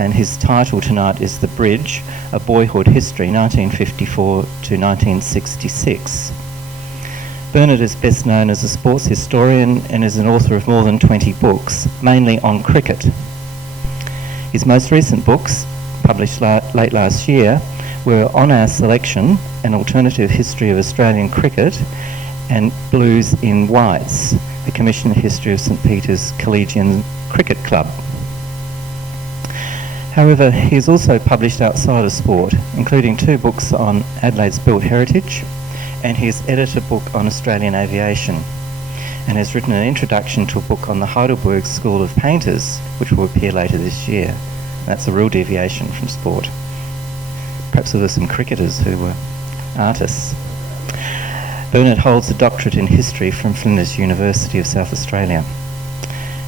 and his title tonight is The Bridge, A Boyhood History, 1954 to 1966. Bernard is best known as a sports historian and is an author of more than 20 books, mainly on cricket. His most recent books, published late last year, were On Our Selection, An Alternative History of Australian Cricket, and Blues in Whites, a commissioned history of St Peter's Collegiate Cricket Club. However, he has also published outside of sport, including 2 books on Adelaide's built heritage, and he has edited a book on Australian aviation, and has written an introduction to a book on the Heidelberg School of Painters, which will appear later this year. That's a real deviation from sport. Perhaps there were some cricketers who were artists. Bernard holds a doctorate in history from Flinders University of South Australia.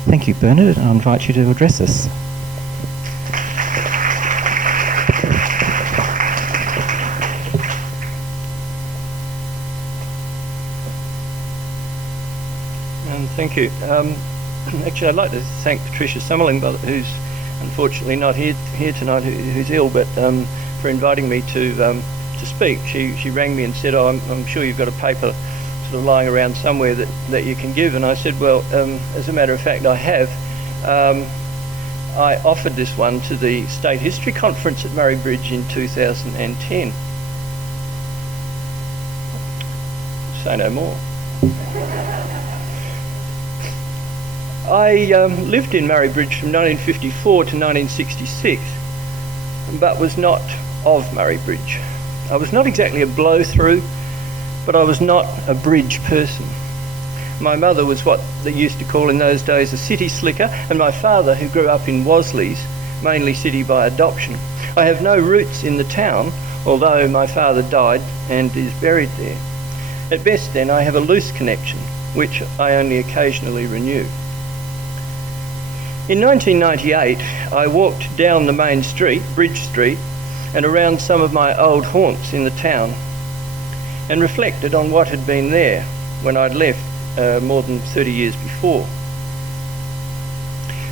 Thank you, Bernard, and I invite you to address us. Thank you. Actually, I'd like to thank Patricia Summerling, who's unfortunately not here tonight, who's ill, but for inviting me to speak. She rang me and said, "Oh, I'm sure you've got a paper sort of lying around somewhere that you can give." And I said, "Well, as a matter of fact, I have. I offered this one to the State History Conference at Murray Bridge in 2010. Say no more. I lived in Murray Bridge from 1954 to 1966, but was not of Murray Bridge. I was not exactly a blow-through, but I was not a bridge person. My mother was what they used to call in those days a city slicker, and my father, who grew up in Wasleys, mainly city by adoption. I have no roots in the town, although my father died and is buried there. At best then, I have a loose connection, which I only occasionally renew. In 1998, I walked down the main street, Bridge Street, and around some of my old haunts in the town, and reflected on what had been there when I'd left more than 30 years before.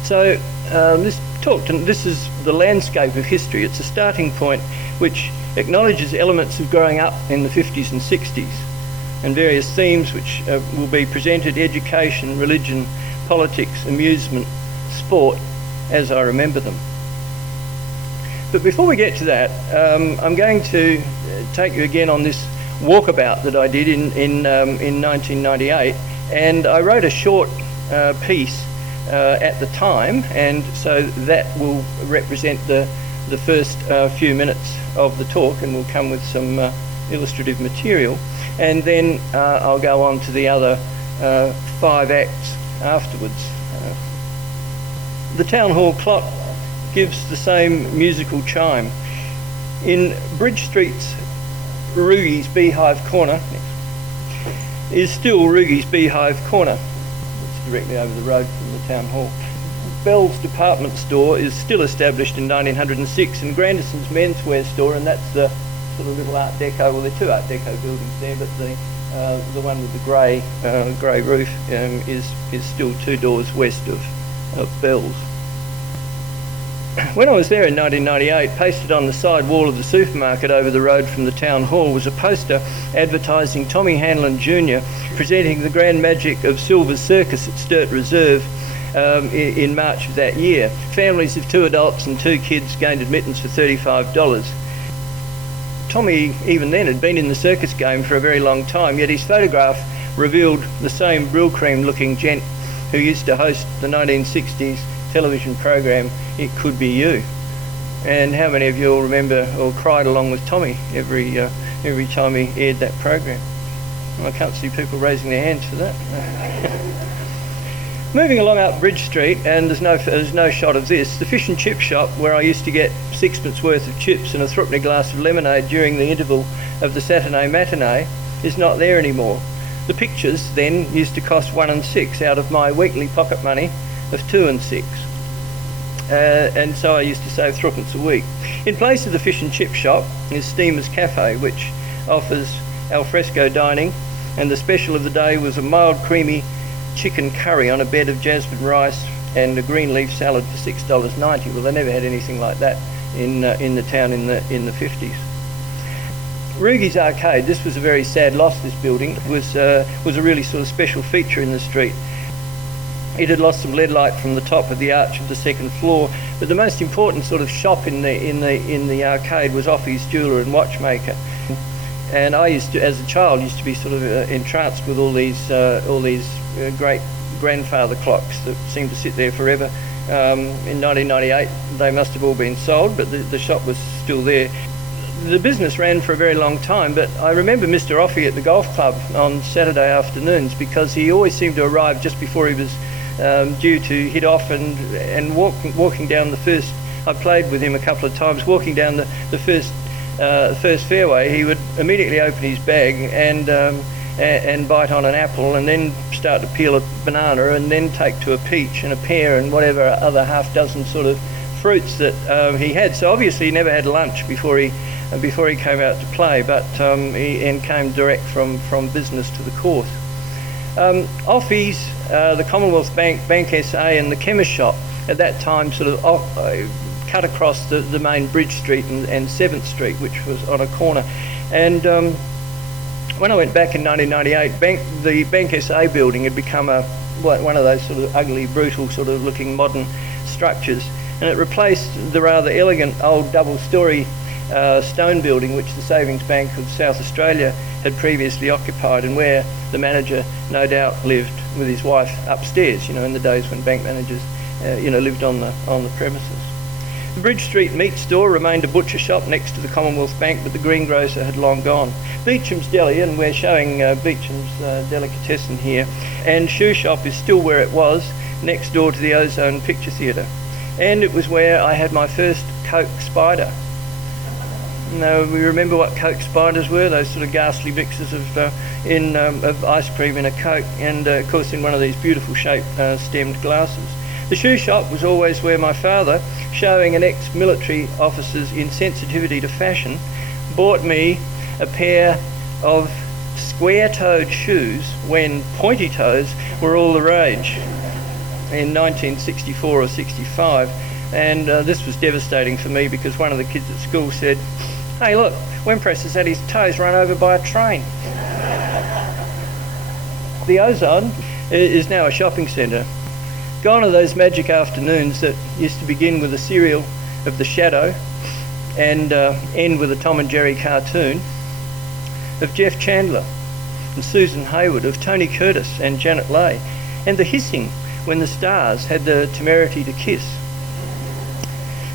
So this is the landscape of history. It's a starting point which acknowledges elements of growing up in the 50s and 60s, and various themes which will be presented: education, religion, politics, amusement, sport, as I remember them. But before we get to that, I'm going to take you again on this walkabout that I did in 1998, and I wrote a short piece at the time, and so that will represent the first few minutes of the talk, and we'll come with some illustrative material, and then I'll go on to the other 5 acts afterwards. The town hall clock gives the same musical chime. In Bridge Street's Rugi's Beehive Corner is still Rugi's Beehive Corner. It's directly over the road from the town hall. Bell's department store is still established in 1906, and Grandison's menswear store, and that's the sort of little Art Deco, well, there are 2 Art Deco buildings there, but the one with the grey roof is still 2 doors west of Bell's. When I was there in 1998, pasted on the side wall of the supermarket over the road from the town hall was a poster advertising Tommy Hanlon Jr. presenting the Grand Magic of Silver's Circus at Sturt Reserve in March of that year. Families of 2 adults and 2 kids gained admittance for $35. Tommy, even then, had been in the circus game for a very long time, yet his photograph revealed the same Brylcreem looking gent who used to host the 1960s television program It Could Be You. And how many of you all remember or cried along with Tommy every time he aired that program? Well, I can't see people raising their hands for that. Moving along up Bridge Street, and there's no shot of this, the fish and chip shop where I used to get 6pence worth of chips and a 3.5 glass of lemonade during the interval of the Saturday matinee is not there anymore. The pictures then used to cost 1 and 6 out of my weekly pocket money of 2 and 6. And so I used to save 3pence a week. In place of the fish and chip shop is Steamer's Cafe, which offers alfresco dining, and the special of the day was a mild creamy chicken curry on a bed of jasmine rice and a green leaf salad for $6.90. Well, they never had anything like that in the town in the 50s. Rugi's Arcade, this was a very sad loss, this building. It was a really sort of special feature in the street. It had lost some lead light from the top of the arch of the second floor, but the most important sort of shop in the arcade was Offie's Jeweller and Watchmaker. And I used to, as a child, used to be sort of entranced with all these great grandfather clocks that seemed to sit there forever. In 1998, they must have all been sold, but the shop was still there. The business ran for a very long time, but I remember Mr. Offie at the golf club on Saturday afternoons, because he always seemed to arrive just before he was due to hit off, and walking down the first. I played with him a couple of times. Walking down the first fairway, he would immediately open his bag and bite on an apple, and then start to peel a banana, and then take to a peach and a pear and whatever other half dozen sort of fruits that he had. So obviously he never had lunch before he came out to play, but he came direct from business to the course. Offie's, the Commonwealth Bank, Bank SA, and the chemist shop at that time sort of cut across the main Bridge Street and 7th Street, which was on a corner. And when I went back in 1998, the Bank SA building had become one of those sort of ugly, brutal, sort of looking modern structures, and it replaced the rather elegant old double-storey stone building which the Savings Bank of South Australia had previously occupied, and where the manager no doubt lived with his wife upstairs, in the days when bank managers lived on the premises. The Bridge Street meat store remained a butcher shop next to the Commonwealth Bank, but the greengrocer had long gone. Beecham's Deli, and we're showing Beecham's delicatessen here, and shoe shop is still where it was, next door to the Ozone Picture Theatre. And it was where I had my first Coke Spider. Now, we remember what Coke Spiders were, those sort of ghastly mixes of ice cream in a Coke, and of course in one of these beautiful shaped stemmed glasses. The shoe shop was always where my father, showing an ex-military officer's insensitivity to fashion, bought me a pair of square-toed shoes when pointy toes were all the rage in 1964 or 65. And this was devastating for me, because one of the kids at school said, "Hey, look, Whimpress has had his toes run over by a train." The Ozone is now a shopping centre. Gone are those magic afternoons that used to begin with a serial of The Shadow and end with a Tom and Jerry cartoon, of Jeff Chandler and Susan Hayward, of Tony Curtis and Janet Leigh, and the hissing when the stars had the temerity to kiss.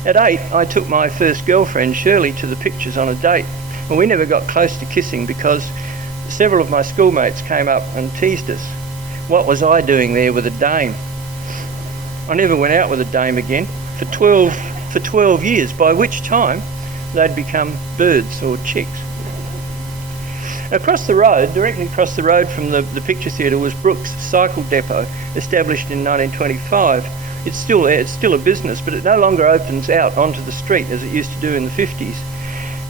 At 8, I took my first girlfriend, Shirley, to the pictures on a date, and we never got close to kissing because several of my schoolmates came up and teased us. What was I doing there with a dame? I never went out with a dame again for 12 years, by which time they'd become birds or chicks. Across the road, directly across the road from the picture theatre, was Brooks Cycle Depot, established in 1925. It's still a business, but it no longer opens out onto the street as it used to do in the 50s.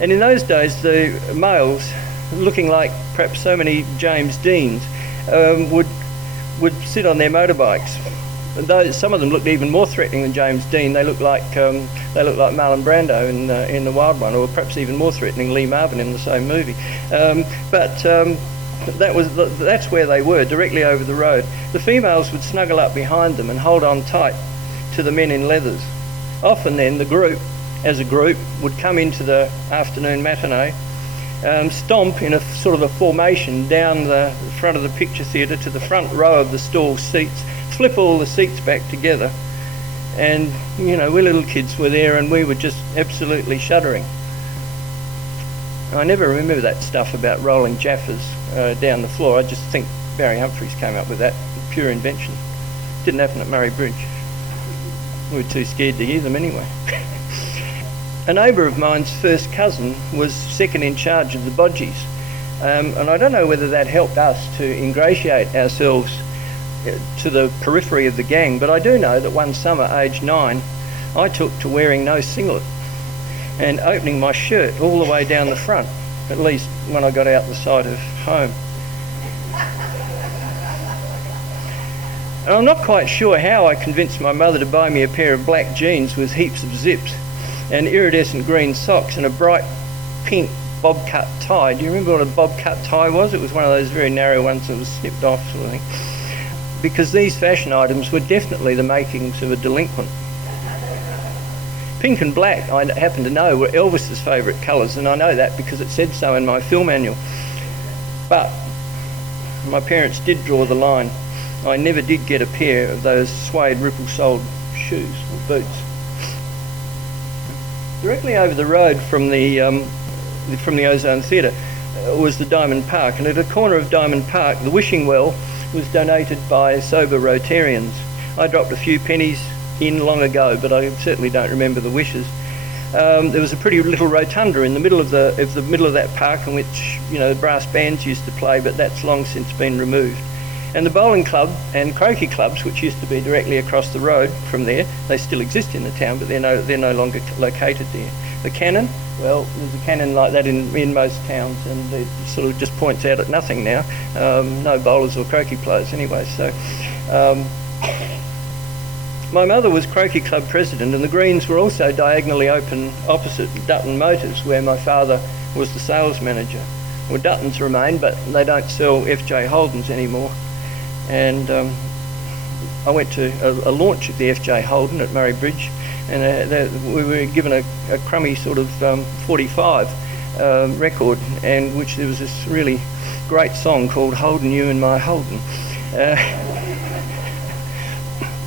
And in those days, the males, looking like perhaps so many James Deans, would sit on their motorbikes. Though some of them looked even more threatening than James Dean. They looked like Marlon Brando in The Wild One, or perhaps even more threatening, Lee Marvin in the same movie. That's where they were, directly over the road. The females would snuggle up behind them and hold on tight to the men in leathers. Often then the group, as a group, would come into the afternoon matinee, stomp in a sort of a formation down the front of the picture theatre to the front row of the stall seats, flip all the seats back together, and we little kids were there, and we were just absolutely shuddering. I never remember that stuff about rolling Jaffas down the floor. I just think Barry Humphries came up with that, pure invention. Didn't happen at Murray Bridge. We were too scared to hear them anyway. A neighbour of mine's first cousin was second in charge of the Bodgies, and I don't know whether that helped us to ingratiate ourselves to the periphery of the gang, but I do know that one summer, aged 9, I took to wearing no singlet and opening my shirt all the way down the front, at least when I got out the side of home. And I'm not quite sure how I convinced my mother to buy me a pair of black jeans with heaps of zips and iridescent green socks and a bright pink bob cut tie. Do you remember what a bob cut tie was? It was one of those very narrow ones that was snipped off sort of thing. Because these fashion items were definitely the makings of a delinquent. Pink and black, I happen to know, were Elvis's favourite colours, and I know that because it said so in my film manual. But my parents did draw the line. I never did get a pair of those suede ripple-soled shoes or boots. Directly over the road from the Ozone Theatre was the Diamond Park, and at the corner of Diamond Park, the wishing well was donated by sober Rotarians. I dropped a few pennies in long ago, but I certainly don't remember the wishes. There was a pretty little rotunda in the middle of that park, in which brass bands used to play, but that's long since been removed. And the bowling club and croquet clubs, which used to be directly across the road from there, they still exist in the town, but they're no longer located there. The cannon, well, there's a cannon like that in most towns, and it sort of just points out at nothing now. No bowlers or croquet players anyway. So. My mother was Croquet Club president, and the greens were also diagonally open opposite Dutton Motors, where my father was the sales manager. Well, Duttons remain, but they don't sell FJ Holdens anymore. And I went to a launch of the FJ Holden at Murray Bridge, and we were given a crummy sort of 45 record, and which there was this really great song called Holden You and My Holden.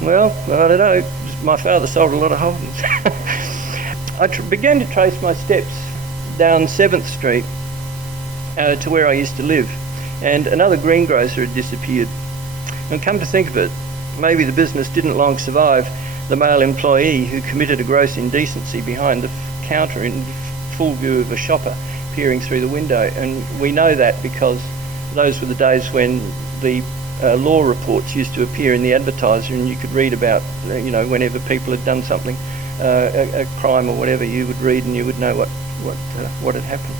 Well, I don't know, my father sold a lot of Holdens. I began to trace my steps down 7th Street to where I used to live, and another greengrocer had disappeared. And come to think of it, maybe the business didn't long survive the male employee who committed a gross indecency behind the counter in full view of a shopper peering through the window. And we know that because those were the days when the law reports used to appear in the Advertiser, and you could read about, whenever people had done something, a crime or whatever, you would read and you would know what had happened.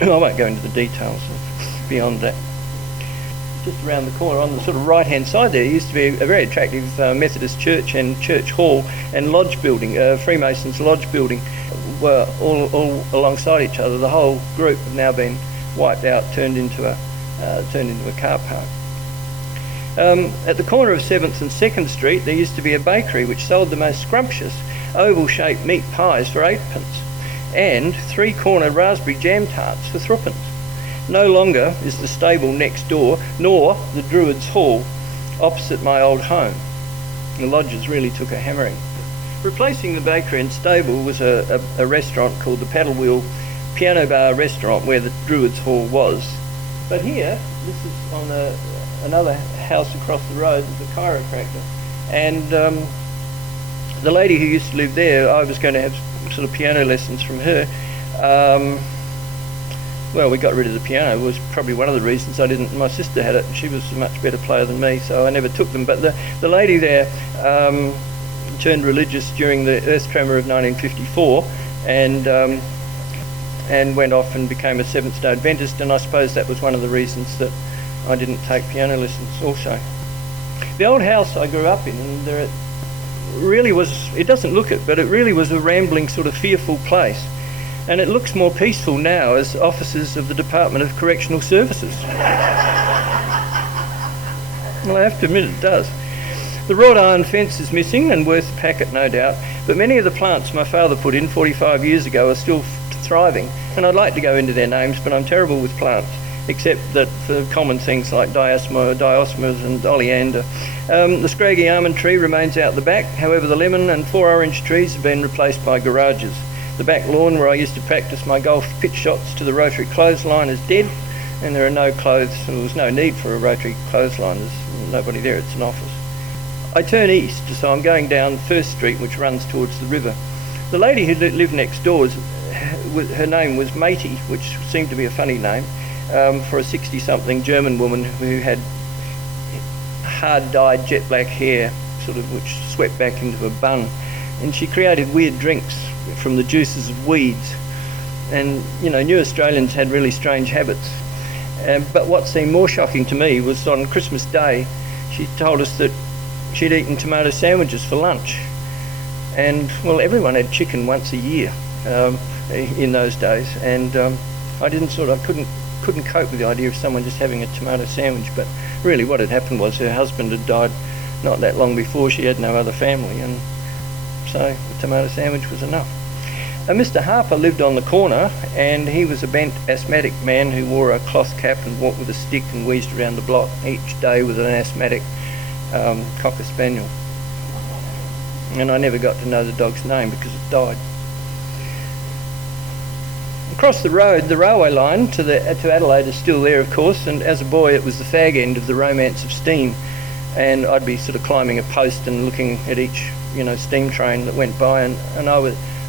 I won't go into the details beyond that. Just around the corner, on the sort of right-hand side there, used to be a very attractive Methodist church and church hall and lodge building. Freemasons' lodge building were all alongside each other. The whole group have now been wiped out, turned into a car park. At the corner of 7th and 2nd Street, there used to be a bakery which sold the most scrumptious oval-shaped meat pies for 8p and 3-corner raspberry jam tarts for 3p. No longer is the stable next door, nor the Druids' Hall opposite my old home. The lodgers really took a hammering. Replacing the bakery and stable was a restaurant called the Paddle Wheel Piano Bar Restaurant, where the Druids' Hall was. But here, this is on another house across the road, the chiropractor, and the lady who used to live there, I was going to have sort of piano lessons from her. Well, we got rid of the piano. It was probably one of the reasons I didn't. My sister had it, and she was a much better player than me, so I never took them. But the lady there turned religious during the earth tremor of 1954, and went off and became a Seventh-day Adventist, and I suppose that was one of the reasons that I didn't take piano lessons also. The old house I grew up in, and it really was, it doesn't look it, but it really was a rambling sort of fearful place. And it looks more peaceful now as offices of the Department of Correctional Services. Well, I have to admit it does. The wrought iron fence is missing and worth a packet, no doubt, but many of the plants my father put in 45 years ago are still thriving, and I'd like to go into their names, but I'm terrible with plants, except that for common things like diosmas and oleander. The scraggy almond tree remains out the back, however the lemon and 4 orange trees have been replaced by garages. The back lawn where I used to practice my golf pitch shots to the rotary clothesline is dead, and there are no clothes, and there was no need for a rotary clothesline, there's nobody there, it's an office. I turn east, so I'm going down 1st Street, which runs towards the river. The lady who lived next door, her name was Matey, which seemed to be a funny name, for a 60-something German woman who had hard-dyed jet black hair, sort of which swept back into a bun, and she created weird drinks from the juices of weeds. And new Australians had really strange habits. But what seemed more shocking to me was on Christmas Day, she told us that she'd eaten tomato sandwiches for lunch. And, well, everyone had chicken once a year in those days. And I couldn't cope with the idea of someone just having a tomato sandwich. But really what had happened was her husband had died not that long before. She had no other family, and so a tomato sandwich was enough. Mr. Harper lived on the corner, and he was a bent asthmatic man who wore a cloth cap and walked with a stick and wheezed around the block each day with an asthmatic Cocker Spaniel. And I never got to know the dog's name because it died. Across the road, the railway line to Adelaide is still there, of course, and as a boy it was the fag end of the romance of steam, and I'd be sort of climbing a post and looking at each, steam train that went by, and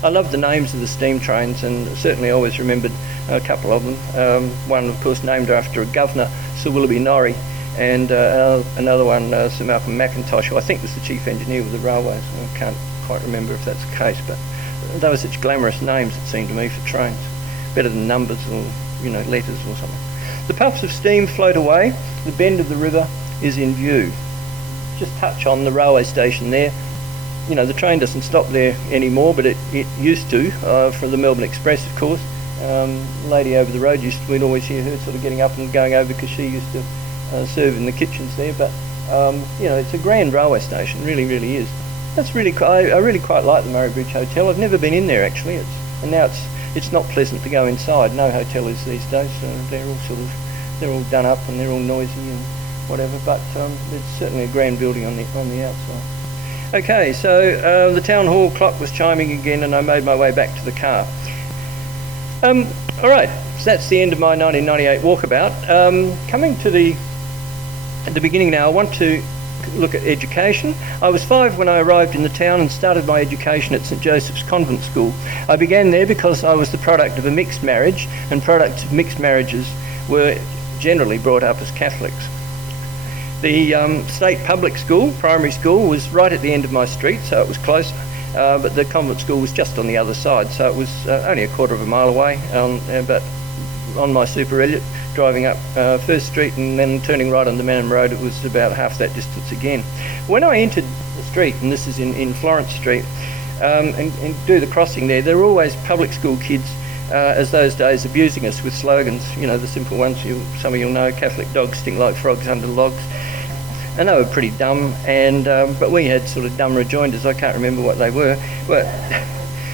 I loved the names of the steam trains, and certainly always remembered a couple of them. One, of course, named after a governor, Sir Willoughby Norrie, and another one, Sir Malcolm McIntosh, who I think was the chief engineer with the railways. I can't quite remember if that's the case, but they were such glamorous names, it seemed to me, for trains. Better than numbers or, letters or something. The puffs of steam float away. The bend of the river is in view. Just touch on the railway station there. The train doesn't stop there anymore, but it used to, for the Melbourne Express, of course. Lady over the road we'd always hear her sort of getting up and going over because she used to serve in the kitchens there. But, it's a grand railway station, really, really is. I really quite like the Murray Bridge Hotel. I've never been in there, actually. Now it's not pleasant to go inside. No hotel is these days. They're all done up and they're all noisy and whatever. But it's certainly a grand building on the outside. Okay, so the town hall clock was chiming again, and I made my way back to the car. All right, so that's the end of my 1998 walkabout. Coming to the beginning now, I want to look at education. I was 5 when I arrived in the town and started my education at St Joseph's Convent School. I began there because I was the product of a mixed marriage, and products of mixed marriages were generally brought up as Catholics. The state public school, primary school, was right at the end of my street, so it was close, but the convent school was just on the other side, so it was only a quarter of a mile away, but on my Super Elliot, driving up First Street and then turning right onto Manham Road, it was about half that distance again. When I entered the street, and this is in Florence Street, and do the crossing there were always public school kids, as those days, abusing us with slogans, the simple ones some of you'll know: Catholic dogs stink like frogs under logs. And they were pretty dumb, and but we had sort of dumb rejoinders. I can't remember what they were.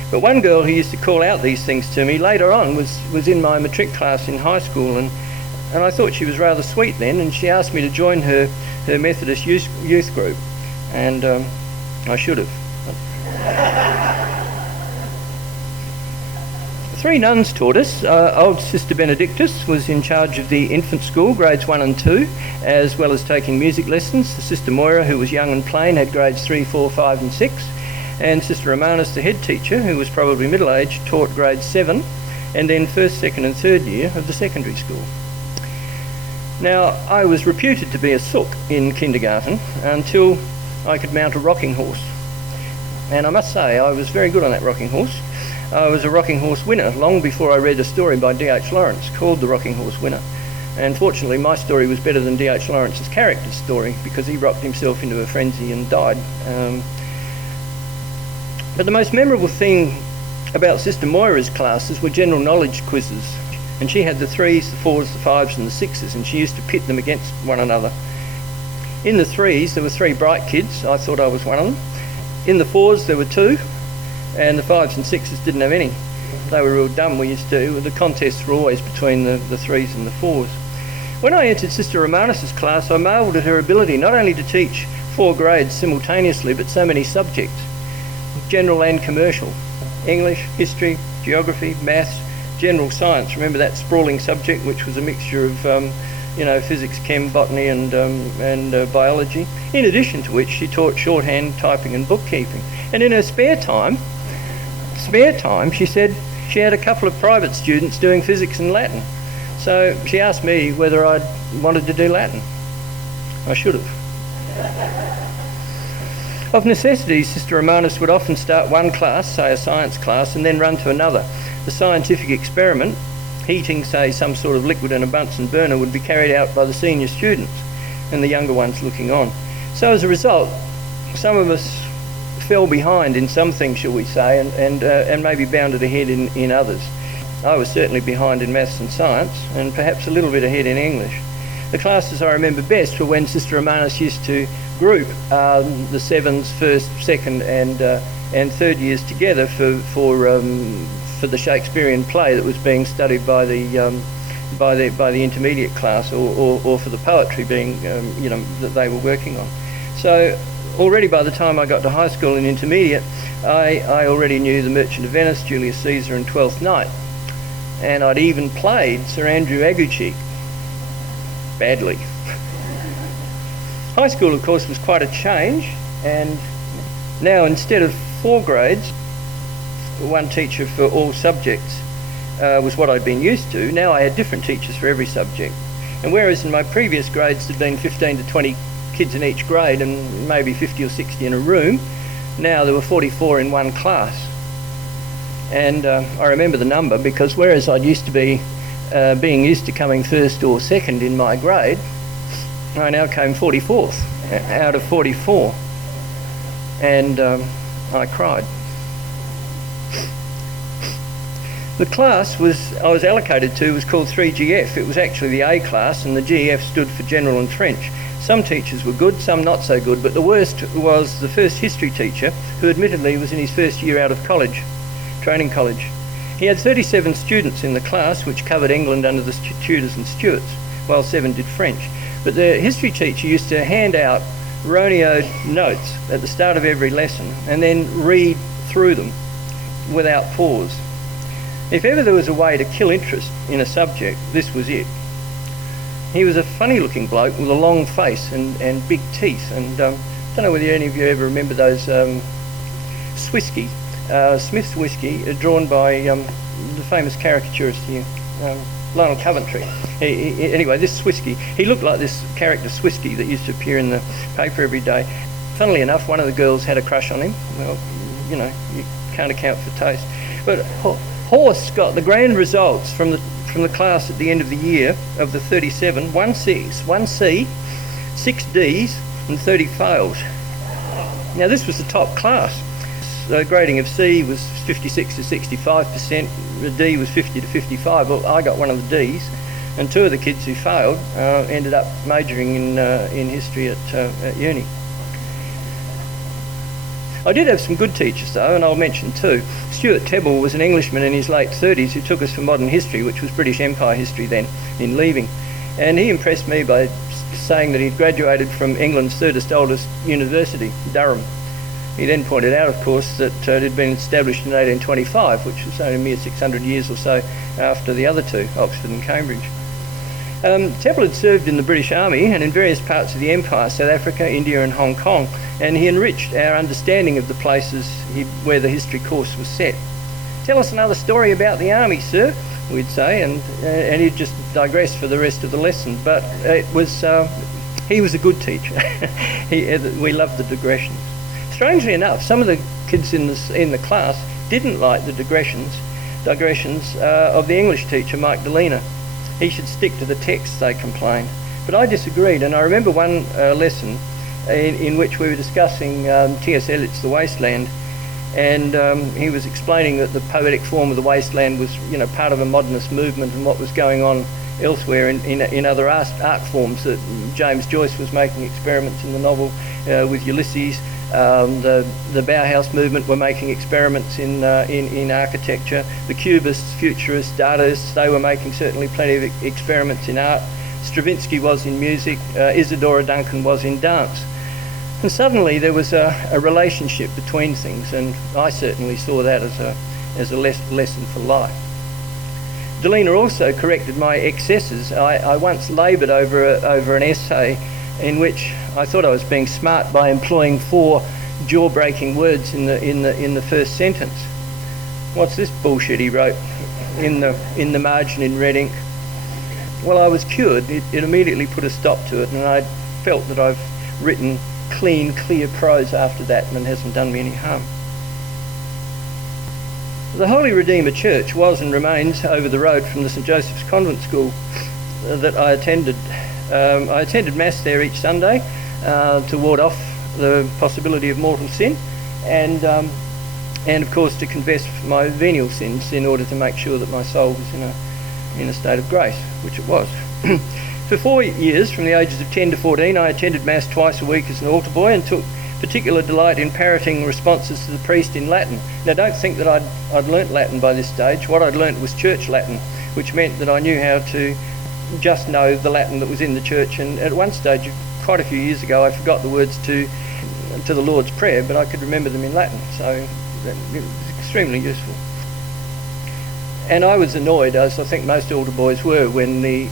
But one girl who used to call out these things to me later on was in my matric class in high school, and I thought she was rather sweet then, and she asked me to join her Methodist youth group, and I should have. 3 nuns taught us. Old Sister Benedictus was in charge of the infant school, grades 1 and 2, as well as taking music lessons. Sister Moira, who was young and plain, had grades 3, 4, 5 and 6. And Sister Romanus, the head teacher, who was probably middle-aged, taught grades 7 and then 1st, 2nd and 3rd year of the secondary school. Now, I was reputed to be a sook in kindergarten until I could mount a rocking horse. And I must say, I was very good on that rocking horse. I was a rocking horse winner long before I read a story by D.H. Lawrence called The Rocking Horse Winner. And fortunately, my story was better than D.H. Lawrence's character's story because he rocked himself into a frenzy and died. But the most memorable thing about Sister Moira's classes were general knowledge quizzes. And she had the 3s, the 4s, the 5s and the 6s, and she used to pit them against one another. In the 3s, there were 3 bright kids. I thought I was one of them. In the 4s, there were 2. And the 5s and 6s didn't have any. They were real dumb. The contests were always between the 3s and the 4s. When I entered Sister Romanus's class, I marvelled at her ability not only to teach 4 grades simultaneously, but so many subjects, general and commercial: English, history, geography, maths, general science. Remember that sprawling subject, which was a mixture of physics, chem, botany and biology, in addition to which she taught shorthand, typing and bookkeeping. And in her spare time, she said she had a couple of private students doing physics and Latin. So she asked me whether I'd wanted to do Latin. I should have. Of necessity, Sister Romanus would often start one class, say a science class, and then run to another. The scientific experiment, heating, say, some sort of liquid in a Bunsen burner, would be carried out by the senior students and the younger ones looking on. So as a result, some of us fell behind in some things, shall we say, and maybe bounded ahead in others. I was certainly behind in maths and science, and perhaps a little bit ahead in English. The classes I remember best were when Sister Romanis used to group the sevens, first, second, and third years together for the Shakespearean play that was being studied by the intermediate class, or for the poetry being that they were working on. So already by the time I got to high school and intermediate, I already knew The Merchant of Venice, Julius Caesar, and Twelfth Night, and I'd even played Sir Andrew Aguecheek badly. High school, of course, was quite a change, and now instead of 4 grades, one teacher for all subjects was what I'd been used to. Now I had different teachers for every subject. And whereas in my previous grades there'd been 15 to 20 kids in each grade and maybe 50 or 60 in a room, now there were 44 in one class. And I remember the number because whereas I'd used to be being used to coming first or second in my grade, I now came 44th out of 44. And I cried. The class I was allocated to was called 3GF. It was actually the A class, and the GF stood for General and French. Some teachers were good, some not so good, but the worst was the first history teacher, who admittedly was in his first year out of college, training college. He had 37 students in the class, which covered England under the Tudors and Stuarts, while 7 did French. But the history teacher used to hand out Roneoed notes at the start of every lesson and then read through them without pause. If ever there was a way to kill interest in a subject, this was it. He was a funny looking bloke with a long face and big teeth, and I don't know whether any of you ever remember those Swisky, Smith's whiskey, drawn by the famous caricaturist here, Lionel Coventry. Anyway, this Swisky, he looked like this character Swisky that used to appear in the paper every day. Funnily enough, one of the girls had a crush on him. Well, you can't account for taste. But Horse got the grand results from the class at the end of the year of the 37, 1 C, 6 Ds, and 30 fails. Now this was the top class. The grading of C was 56 to 65%, the D was 50 to 55. Well, I got one of the Ds, and 2 of the kids who failed ended up majoring in history at uni. I did have some good teachers though, and I'll mention 2. Stuart Tebble was an Englishman in his late 30s who took us for modern history, which was British Empire history then, in leaving. And he impressed me by saying that he'd graduated from England's 3rd oldest university, Durham. He then pointed out, of course, that it had been established in 1825, which was only a mere 600 years or so after the other 2, Oxford and Cambridge. Tebble had served in the British Army and in various parts of the Empire, South Africa, India and Hong Kong, and he enriched our understanding of the places where the history course was set. "Tell us another story about the Army, sir," we'd say, and he'd just digress for the rest of the lesson. But he was a good teacher. We loved the digressions. Strangely enough, some of the kids in the class didn't like the digressions of the English teacher, Mike Delena. He should stick to the text, they complained. But I disagreed, and I remember one lesson in which we were discussing T.S. Eliot's The Wasteland, and he was explaining that the poetic form of the wasteland was, part of a modernist movement and what was going on elsewhere in other art forms. That James Joyce was making experiments in the novel with Ulysses. The Bauhaus movement were making experiments in architecture. The Cubists, Futurists, Dadaists, they were making certainly plenty of experiments in art. Stravinsky was in music. Isadora Duncan was in dance. And suddenly there was a relationship between things, and I certainly saw that as a lesson for life. Delena also corrected my excesses. I once laboured over an essay in which I thought I was being smart by employing 4 jaw-breaking words in the first sentence. "What's this bullshit?" he wrote in the margin in red ink. Well, I was cured. It immediately put a stop to it, and I felt that I've written clean, clear prose after that, and it hasn't done me any harm. The Holy Redeemer Church was and remains over the road from the St Joseph's Convent School that I attended. I attended Mass there each Sunday to ward off the possibility of mortal sin, and of course to confess my venial sins in order to make sure that my soul was in a state of grace, which it was. For 4 years, from the ages of 10 to 14, I attended Mass twice a week as an altar boy and took particular delight in parroting responses to the priest in Latin. Now, don't think that I'd learnt Latin by this stage. What I'd learnt was church Latin, which meant that I knew how to just know the Latin that was in the church. And at one stage, quite a few years ago, I forgot the words to the Lord's Prayer, but I could remember them in Latin, so it was extremely useful. And I was annoyed, as I think most altar boys were, when the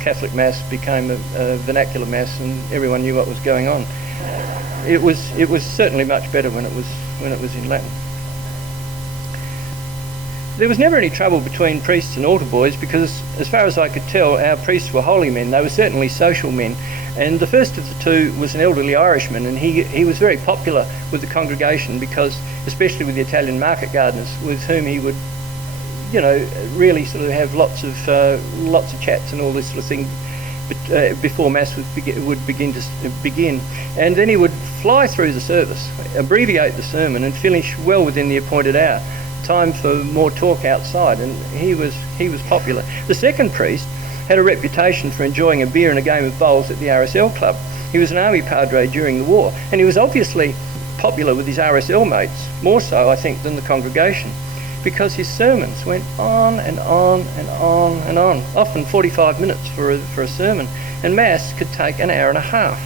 Catholic Mass became a vernacular Mass and everyone knew what was going on. It was certainly much better when it was in Latin. There was never any trouble between priests and altar boys because, as far as I could tell, our priests were holy men. They were certainly social men. And the first of the two was an elderly Irishman, and he was very popular with the congregation because, especially with the Italian market gardeners, with whom he would, really sort of have lots of chats and all this sort of thing before Mass would begin. And then he would fly through the service, abbreviate the sermon, and finish well within the appointed hour. Time for more talk outside, and he was popular. The second priest had a reputation for enjoying a beer and a game of bowls at the RSL club. He was an army padre during the war, and he was obviously popular with his RSL mates, more so I think than the congregation, because his sermons went on and on and on and on, often 45 minutes for a sermon, and Mass could take an hour and a half.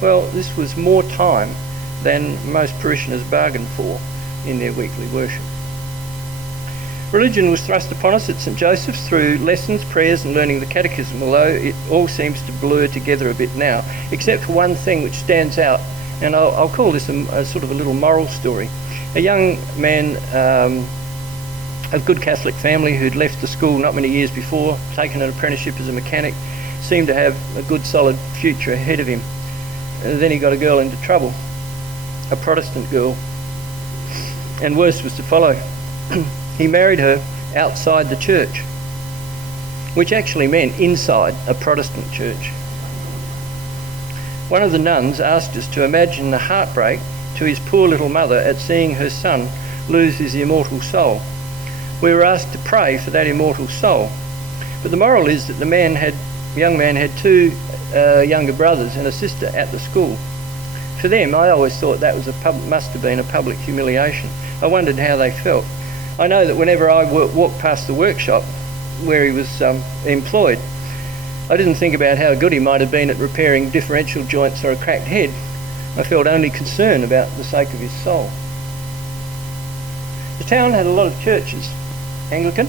Well, this was more time than most parishioners bargained for in their weekly worship. Religion was thrust upon us at St Joseph's through lessons, prayers and learning the catechism, although it all seems to blur together a bit now, except for one thing which stands out, and I'll call this a sort of a little moral story. A young man of good Catholic family who'd left the school not many years before, taken an apprenticeship as a mechanic, seemed to have a good solid future ahead of him. And then he got a girl into trouble, a Protestant girl, and worse was to follow. He married her outside the church, which actually meant inside a Protestant church. One of the nuns asked us to imagine the heartbreak to his poor little mother at seeing her son lose his immortal soul. We were asked to pray for that immortal soul. But the moral is that the young man had two younger brothers and a sister at the school. For them, I always thought that must have been a public humiliation. I wondered how they felt. I know that whenever I walked past the workshop where he was employed, I didn't think about how good he might have been at repairing differential joints or a cracked head. I felt only concern about the sake of his soul. The town had a lot of churches, Anglican,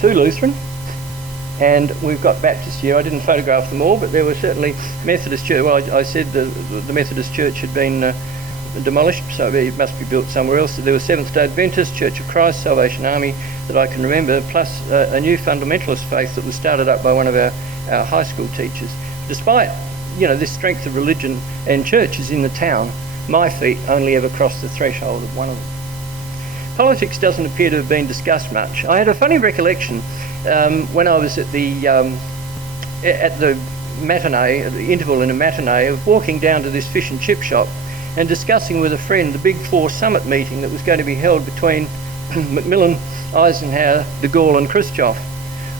2 Lutheran, and we've got Baptist here. I didn't photograph them all, but there were certainly Methodist church. Well, I said the Methodist church had been demolished, so it must be built somewhere else. There was Seventh-day Adventist, Church of Christ, Salvation Army that I can remember, plus a new fundamentalist faith that was started up by one of our high school teachers. Despite this strength of religion and churches in the town, my feet only ever crossed the threshold of one of them. Politics doesn't appear to have been discussed much. I had a funny recollection when I was at the matinee, at the interval in a matinee, of walking down to this fish and chip shop and discussing with a friend the Big Four summit meeting that was going to be held between Macmillan, Eisenhower, de Gaulle and Khrushchev.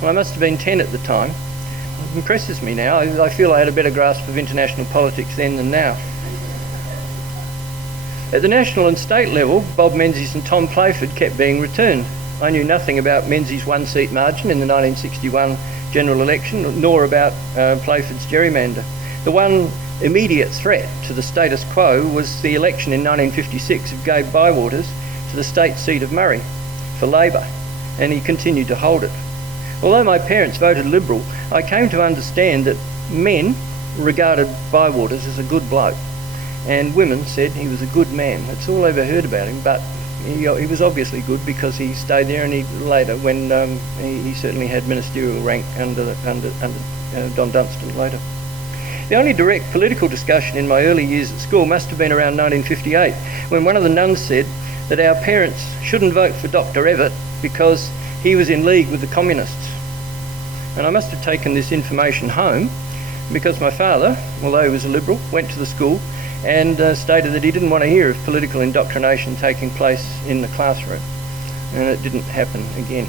Well, I must have been 10 at the time. It impresses me now. I feel I had a better grasp of international politics then than now. At the national and state level, Bob Menzies and Tom Playford kept being returned. I knew nothing about Menzies' 1-seat margin in the 1961 general election, nor about Playford's gerrymander. The one immediate threat to the status quo was the election in 1956 of Gabe Bywaters to the state seat of Murray for Labor, and he continued to hold it. Although my parents voted Liberal, I came to understand that men regarded Bywaters as a good bloke, and women said he was a good man. That's all I ever heard about him, but he was obviously good because he stayed there, and later, when he certainly had ministerial rank under Don Dunstan later. The only direct political discussion in my early years at school must have been around 1958, when one of the nuns said that our parents shouldn't vote for Dr. Evatt because he was in league with the communists. And I must have taken this information home because my father, although he was a Liberal, went to the school and stated that he didn't want to hear of political indoctrination taking place in the classroom, and it didn't happen again.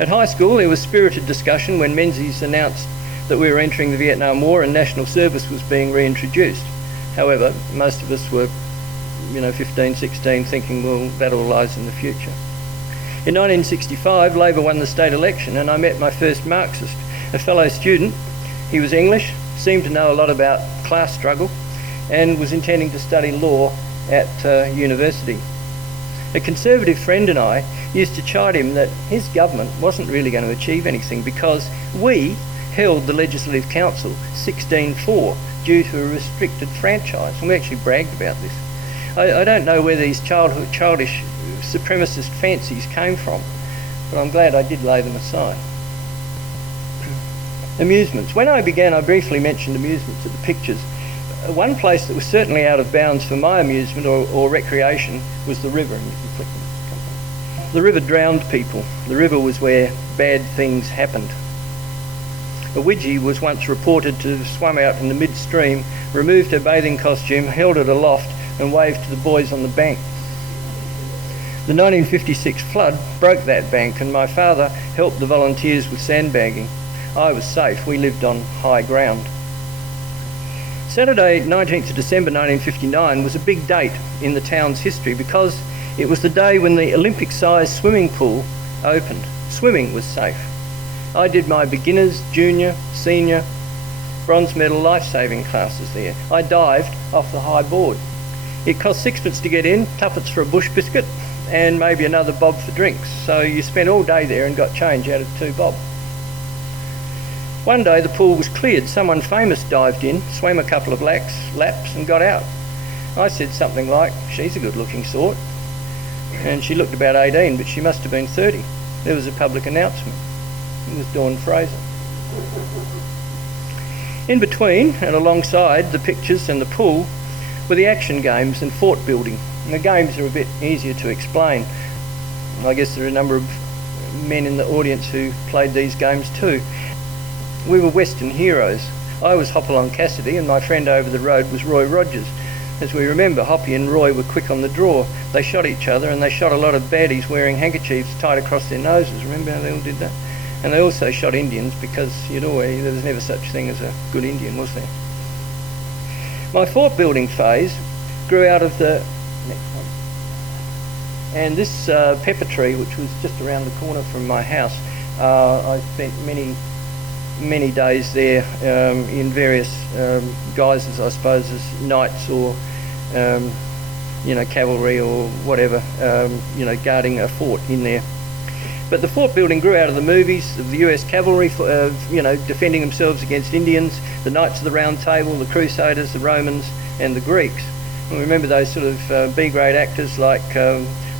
At high school there was spirited discussion when Menzies announced that we were entering the Vietnam War and national service was being reintroduced. However, most of us were 15, 16, thinking, well, that all lies in the future. In 1965, Labor won the state election and I met my first Marxist, a fellow student. He was English, seemed to know a lot about class struggle and was intending to study law at university. A Conservative friend and I used to chide him that his government wasn't really going to achieve anything because we held the Legislative Council 16-4 due to a restricted franchise, and we actually bragged about this. I don't know where these childish supremacist fancies came from, but I'm glad I did lay them aside. Amusements. When I began, I briefly mentioned amusements at the pictures. One place that was certainly out of bounds for my amusement or recreation was the river. The river drowned people. The river was where bad things happened. A widgie was once reported to have swum out in the midstream, removed her bathing costume, held it aloft and waved to the boys on the bank. The 1956 flood broke that bank and my father helped the volunteers with sandbagging. I was safe. We lived on high ground. Saturday, 19th of December 1959 was a big date in the town's history because it was the day when the Olympic-sized swimming pool opened. Swimming was safe. I did my beginners, junior, senior, bronze medal life-saving classes there. I dived off the high board. It cost sixpence to get in, tuppence for a bush biscuit, and maybe another bob for drinks. So you spent all day there and got change out of 2 bob. One day the pool was cleared. Someone famous dived in, swam a couple of laps and got out. I said something like, "She's a good-looking sort." And she looked about 18, but she must have been 30. There was a public announcement. It was Dawn Fraser. In between and alongside the pictures and the pool were the action games and fort building. And the games are a bit easier to explain. I guess there are a number of men in the audience who played these games too. We were Western heroes. I was Hopalong Cassidy and my friend over the road was Roy Rogers. As we remember, Hoppy and Roy were quick on the draw. They shot each other and they shot a lot of baddies wearing handkerchiefs tied across their noses. Remember how they all did that? And they also shot Indians because there was never such thing as a good Indian, was there? My fort building phase grew out of the next one. And this pepper tree, which was just around the corner from my house, I spent many days there in various guises, I suppose, as knights or cavalry or whatever, guarding a fort in there. But the fort building grew out of the movies of the US cavalry, defending themselves against Indians, the Knights of the Round Table, the Crusaders, the Romans and the Greeks. And remember those sort of B-grade actors like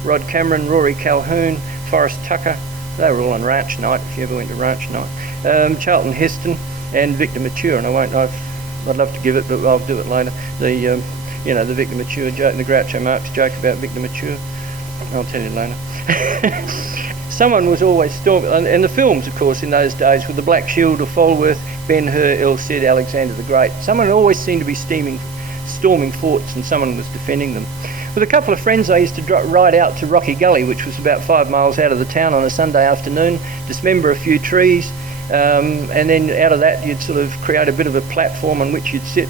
Rod Cameron, Rory Calhoun, Forrest Tucker. They were all on Ranch Night, if you ever went to Ranch Night. Charlton Heston and Victor Mature, and I'd love to give it, but I'll do it later. The Victor Mature joke, the Groucho Marx joke about Victor Mature. I'll tell you later. Someone was always storming, and the films, of course, in those days were The Black Shield of Falworth, Ben-Hur, El Cid, Alexander the Great. Someone always seemed to be storming forts and someone was defending them. With a couple of friends, I used to ride out to Rocky Gully, which was about 5 miles out of the town on a Sunday afternoon, dismember a few trees, and then out of that you'd sort of create a bit of a platform on which you'd sit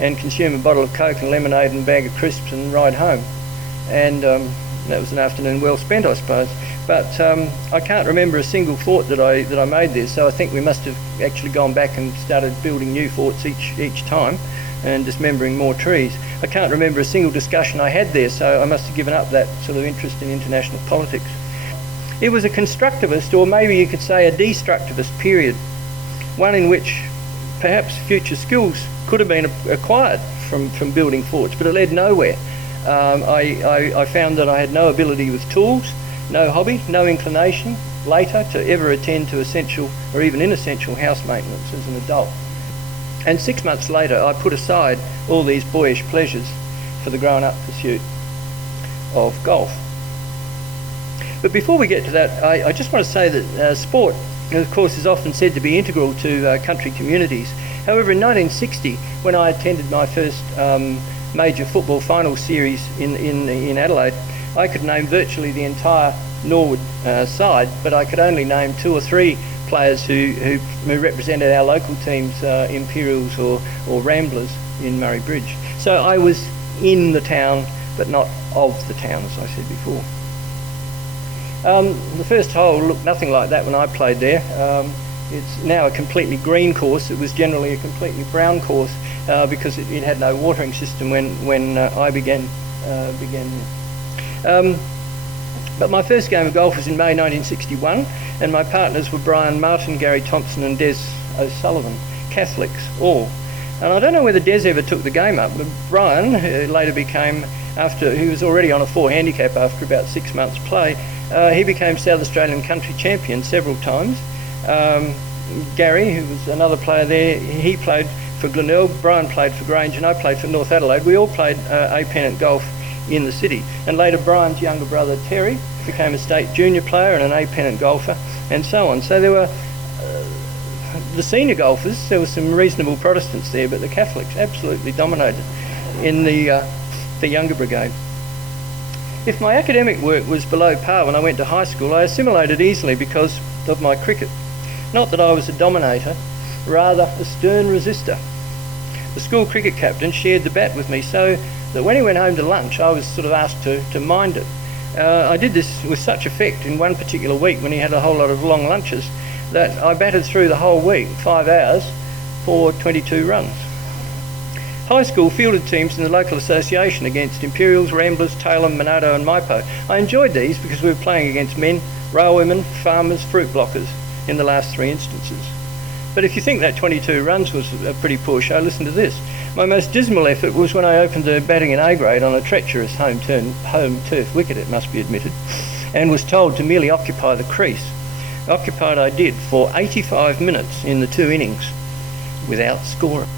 and consume a bottle of Coke and lemonade and a bag of crisps and ride home. And that was an afternoon well spent, I suppose. But I can't remember a single fort that I made there, so I think we must have actually gone back and started building new forts each time and dismembering more trees. I can't remember a single discussion I had there, so I must have given up that sort of interest in international politics. It was a constructivist, or maybe you could say a destructivist period, one in which perhaps future skills could have been acquired from building forts, but it led nowhere. I found that I had no ability with tools, no hobby, no inclination later to ever attend to essential or even inessential house maintenance as an adult. And 6 months later I put aside all these boyish pleasures for the grown-up pursuit of golf. But before we get to that, I just want to say that sport, of course, is often said to be integral to country communities. However, in 1960, when I attended my first major football final series in Adelaide, I could name virtually the entire Norwood side, but I could only name 2 or 3 players who represented our local teams, Imperials or Ramblers in Murray Bridge. So I was in the town, but not of the town, as I said before. The first hole looked nothing like that when I played there. It's now a completely green course. It was generally a completely brown course because it had no watering system when I began. But my first game of golf was in May 1961, and my partners were Brian Martin, Gary Thompson and Des O'Sullivan, Catholics all. And I don't know whether Des ever took the game up, but Brian, who later became, he was already on a 4 handicap after about 6 months play, he became South Australian country champion several times. Gary, who was another player there, he played for Glenelg, Brian played for Grange, and I played for North Adelaide. We all played A-pennant golf in the city. And later Brian's younger brother Terry became a state junior player and an A-pennant golfer, and so on. So there were the senior golfers, there were some reasonable Protestants there, but the Catholics absolutely dominated in the younger brigade. If my academic work was below par when I went to high school, I assimilated easily because of my cricket. Not that I was a dominator, rather a stern resistor. The school cricket captain shared the bat with me, so that when he went home to lunch, I was sort of asked to mind it. I did this with such effect in one particular week when he had a whole lot of long lunches that I batted through the whole week, 5 hours, for 22 runs. High school fielded teams in the local association against Imperials, Ramblers, Taylor, Monado and Maipo. I enjoyed these because we were playing against men, railwaymen, farmers, fruit blockers in the last 3 instances. But if you think that 22 runs was a pretty poor show, listen to this. My most dismal effort was when I opened the batting in A grade on a treacherous home turf wicket, it must be admitted, and was told to merely occupy the crease. Occupied I did for 85 minutes in the 2 innings without scoring.